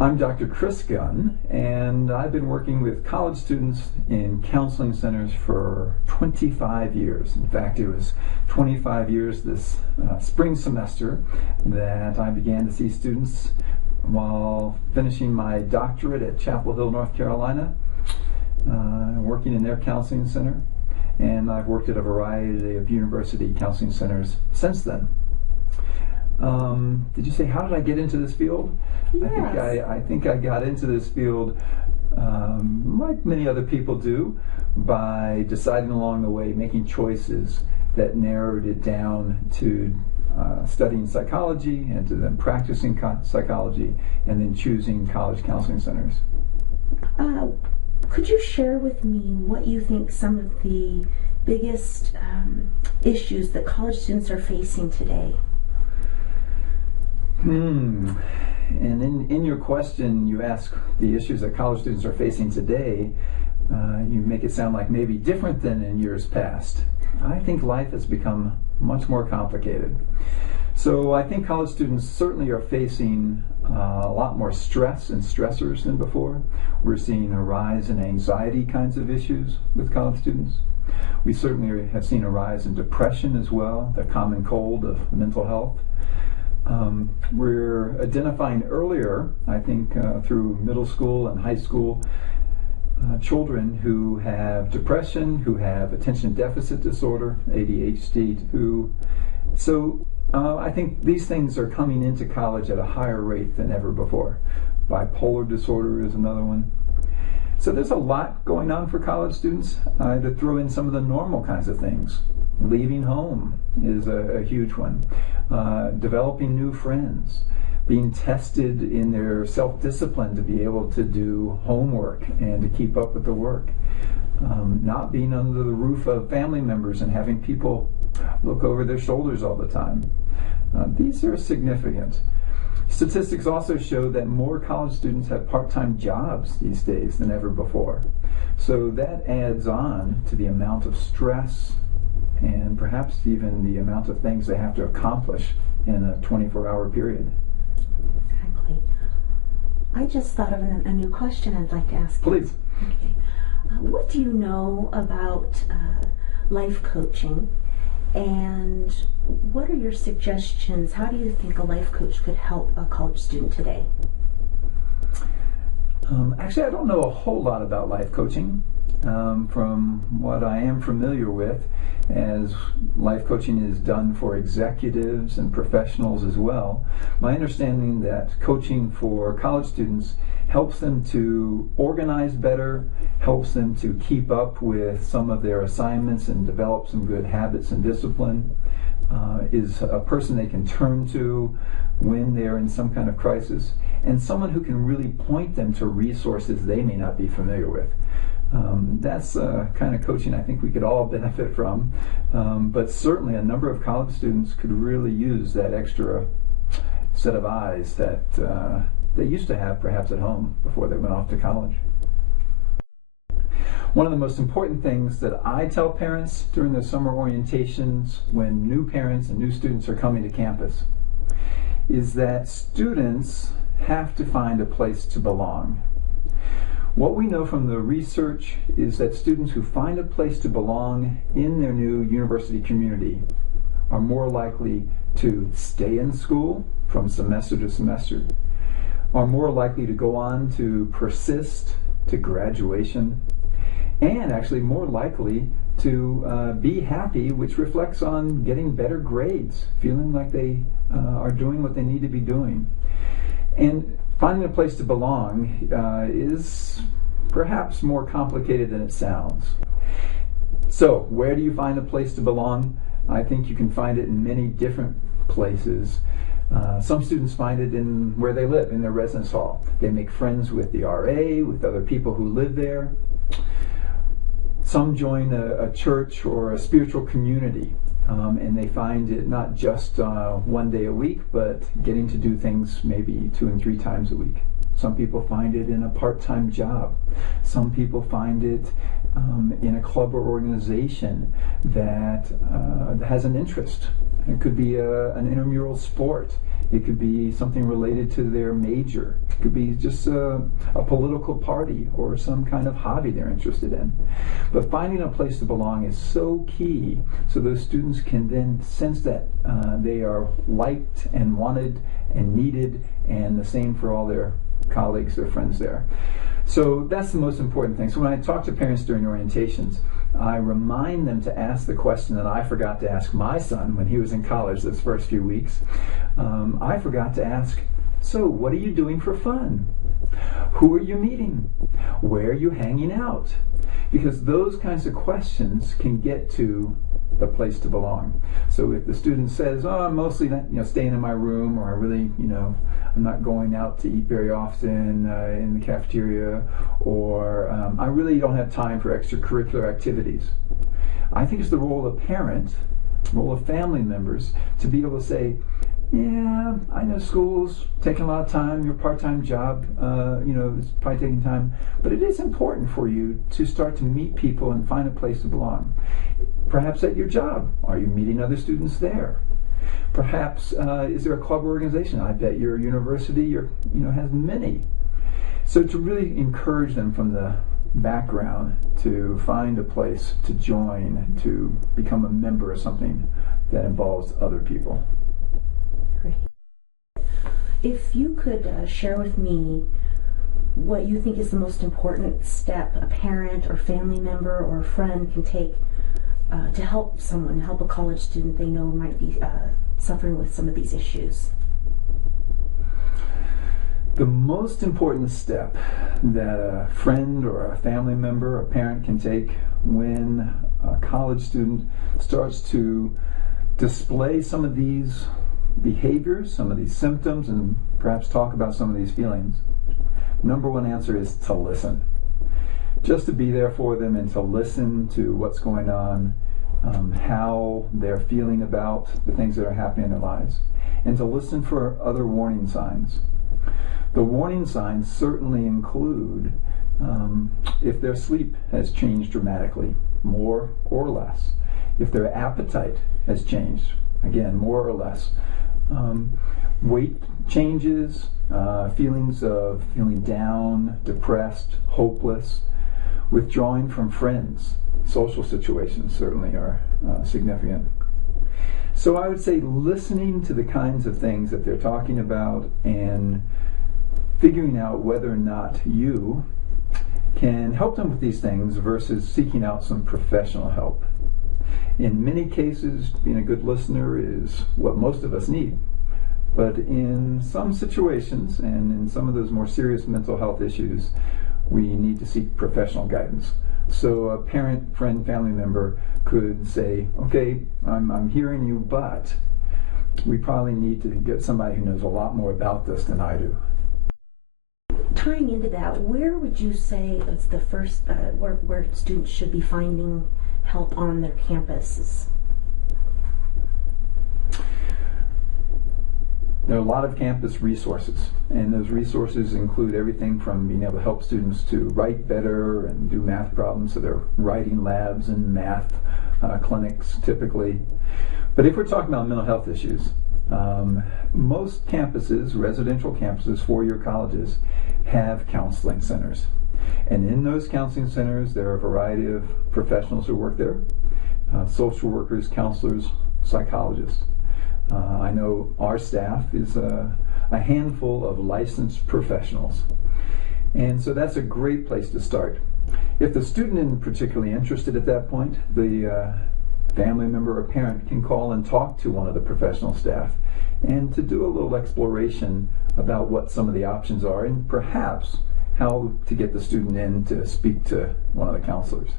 I'm Dr. Chris Gunn, and I've been working with college students in counseling centers for 25 years. In fact, it was 25 years this spring semester that I began to see students while finishing my doctorate at Chapel Hill, North Carolina, working in their counseling center. And I've worked at a variety of university counseling centers since then. Did you say, how did I get into this field? Yes. I think I got into this field like many other people do, by deciding along the way, making choices that narrowed it down to studying psychology, and to then practicing psychology, and then choosing college counseling centers. Could you share with me what you think some of the biggest issues that college students are facing today? And in your question, you ask the issues that college students are facing today. You make it sound like maybe different than in years past. I think life has become much more complicated. So I think college students certainly are facing a lot more stress and stressors than before. We're seeing a rise in anxiety kinds of issues with college students. We certainly have seen a rise in depression as well, the common cold of mental health. We're identifying earlier, I think, through middle school and high school, children who have depression, who have attention deficit disorder, ADHD, I think these things are coming into college at a higher rate than ever before. Bipolar disorder is another one. So there's a lot going on for college students. To throw in some of the normal kinds of things. Leaving home is a huge one. Developing new friends. Being tested in their self-discipline to be able to do homework and to keep up with the work. Not being under the roof of family members and having people look over their shoulders all the time. These are significant. Statistics also show that more college students have part-time jobs these days than ever before. So that adds on to the amount of stress and perhaps even the amount of things they have to accomplish in a 24-hour period. Exactly. I just thought of a new question I'd like to ask you. Please. Okay. What do you know about life coaching, and what are your suggestions? How do you think a life coach could help a college student today? Actually, I don't know a whole lot about life coaching. From what I am familiar with, as life coaching is done for executives and professionals as well, my understanding that coaching for college students helps them to organize better, helps them to keep up with some of their assignments and develop some good habits and discipline, is a person they can turn to when they're in some kind of crisis, and someone who can really point them to resources they may not be familiar with. That's kind of coaching I think we could all benefit from, but certainly a number of college students could really use that extra set of eyes that they used to have perhaps at home before they went off to college. One of the most important things that I tell parents during the summer orientations when new parents and new students are coming to campus is that students have to find a place to belong. What we know from the research is that students who find a place to belong in their new university community are more likely to stay in school from semester to semester, are more likely to go on to persist to graduation, and actually more likely to be happy, which reflects on getting better grades, feeling like they are doing what they need to be doing. And finding a place to belong is perhaps more complicated than it sounds. So, where do you find a place to belong? I think you can find it in many different places. Some students find it in where they live, in their residence hall. They make friends with the RA, with other people who live there. Some join a church or a spiritual community, and they find it not just one day a week, but getting to do things maybe 2 and 3 times a week. Some people find it in a part-time job. Some people find it in a club or organization that has an interest. It could be an intramural sport. It could be something related to their major. It could be just a political party or some kind of hobby they're interested in. But finding a place to belong is so key, so those students can then sense that they are liked and wanted and needed, and the same for all their colleagues, their friends there. So that's the most important thing. So when I talk to parents during orientations, I remind them to ask the question that I forgot to ask my son when he was in college those first few weeks. I forgot to ask, so what are you doing for fun? Who are you meeting? Where are you hanging out? Because those kinds of questions can get to the place to belong. So if the student says, oh, I'm mostly not, staying in my room, or I really, I'm not going out to eat very often in the cafeteria, or I really don't have time for extracurricular activities. I think it's the role of parent, role of family members, to be able to say, yeah, I know school's taking a lot of time, your part-time job, is probably taking time, but it is important for you to start to meet people and find a place to belong. Perhaps at your job, are you meeting other students there? Perhaps is there a club or organization? I bet your university has many. So to really encourage them from the background to find a place to join, to become a member of something that involves other people. Great. If you could share with me what you think is the most important step a parent or family member or a friend can take to help someone, help a college student they know might be suffering with some of these issues. The most important step that a friend or a family member, a parent can take when a college student starts to display some of these behaviors, some of these symptoms, and perhaps talk about some of these feelings. Number one answer is to listen. Just to be there for them and to listen to what's going on, how they're feeling about the things that are happening in their lives, and to listen for other warning signs. The warning signs certainly include if their sleep has changed dramatically, more or less. If their appetite has changed, again, more or less. Weight changes, feelings of feeling down, depressed, hopeless, withdrawing from friends. Social situations certainly are significant. So I would say listening to the kinds of things that they're talking about and figuring out whether or not you can help them with these things versus seeking out some professional help. In many cases, being a good listener is what most of us need. But in some situations, and in some of those more serious mental health issues, we need to seek professional guidance. So a parent, friend, family member could say, okay, I'm hearing you, but we probably need to get somebody who knows a lot more about this than I do. Tying into that, where would you say is the first, where students should be finding help on their campuses? There are a lot of campus resources, and those resources include everything from being able to help students to write better and do math problems, so there are writing labs and math clinics typically. But if we're talking about mental health issues, most campuses, residential campuses, four-year colleges, have counseling centers. And in those counseling centers, there are a variety of professionals who work there, social workers, counselors, psychologists. I know our staff is a handful of licensed professionals. And so that's a great place to start. If the student isn't particularly interested at that point, the family member or parent can call and talk to one of the professional staff and to do a little exploration about what some of the options are and perhaps how to get the student in to speak to one of the counselors.